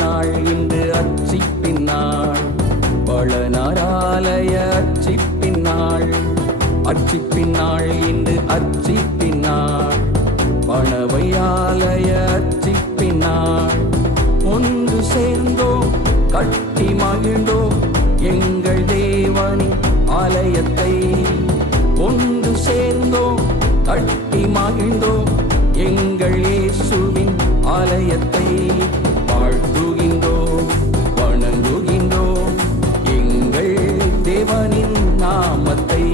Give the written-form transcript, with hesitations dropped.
அச்சிப்பின்னாள் இன்று அச்சிப்பின்னாள் பழனாராலய அச்சிப்பின்னாள் அச்சிப்பின்னாள் இன்று அச்சிப்பின்னாள் பணவையாலய அச்சிப்பின்னாள் ஒன்று சேர்ந்தோம் கட்டி மகிழ்ந்தோம் எங்கள் தேவனின் ஆலயத்தை ஒன்று சேர்ந்தோம் கட்டி மகிழ்ந்தோம் எங்கள் இயேசுவின் ஆலயத்தை வாழ்த்துகின்றோம் வணங்குகின்றோம் எங்கள் தேவனின் நாமத்தை.